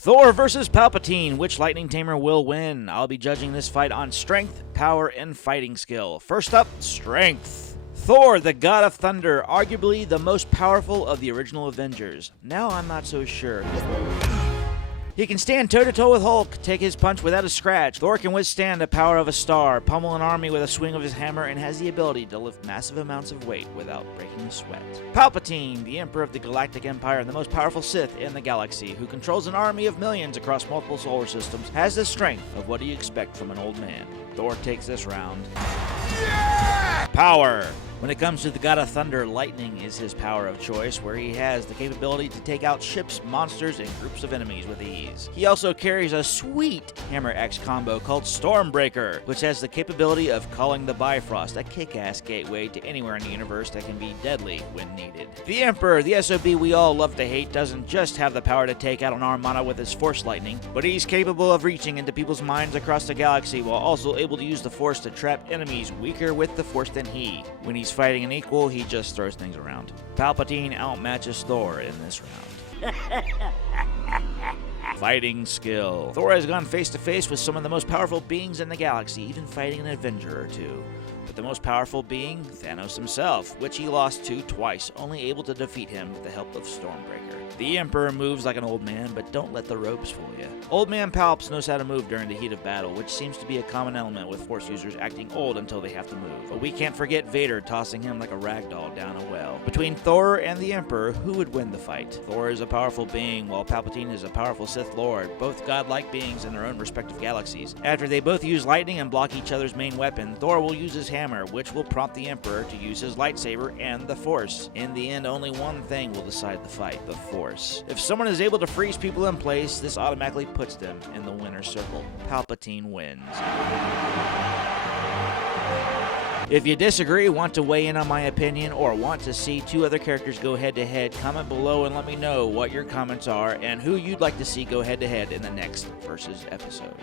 Thor versus Palpatine. Which lightning tamer will win? I'll be judging this fight on strength, power, and fighting skill. First up, strength. Thor, the god of thunder, arguably the most powerful of the original Avengers. Now I'm not so sure. He can stand toe-to-toe with Hulk, take his punch without a scratch. Thor can withstand the power of a star, pummel an army with a swing of his hammer, and has the ability to lift massive amounts of weight without breaking a sweat. Palpatine, the Emperor of the Galactic Empire and the most powerful Sith in the galaxy, who controls an army of millions across multiple solar systems, has the strength of what you expect from an old man. Thor takes this round. Yeah! Power. When it comes to the God of Thunder, lightning is his power of choice, where he has the capability to take out ships, monsters, and groups of enemies with ease. He also carries a sweet Hammer X combo called Stormbreaker, which has the capability of calling the Bifrost, a kick-ass gateway to anywhere in the universe that can be deadly when needed. The Emperor, the SOB we all love to hate, doesn't just have the power to take out an armada with his Force lightning, but he's capable of reaching into people's minds across the galaxy while also able to use the Force to trap enemies weaker with the Force than he. When he's fighting an equal, he just throws things around. Palpatine outmatches Thor in this round. Fighting skill. Thor has gone face to face with some of the most powerful beings in the galaxy, even fighting an Avenger or two. But the most powerful being, Thanos himself, which he lost to twice, only able to defeat him with the help of Stormbreaker. The Emperor moves like an old man, but don't let the ropes fool you. Old man Palps knows how to move during the heat of battle, which seems to be a common element with Force users acting old until they have to move. But we can't forget Vader tossing him like a ragdoll down a well. Between Thor and the Emperor, who would win the fight? Thor is a powerful being, while Palpatine is a powerful Sith Lord, both godlike beings in their own respective galaxies. After they both use lightning and block each other's main weapon, Thor will use his hammer, which will prompt the Emperor to use his lightsaber and the Force. In the end, only one thing will decide the fight: the Force. If someone is able to freeze people in place, this automatically puts them in the winner's circle. Palpatine wins. If you disagree, want to weigh in on my opinion, or want to see two other characters go head-to-head, comment below and let me know what your comments are and who you'd like to see go head-to-head in the next Versus episode.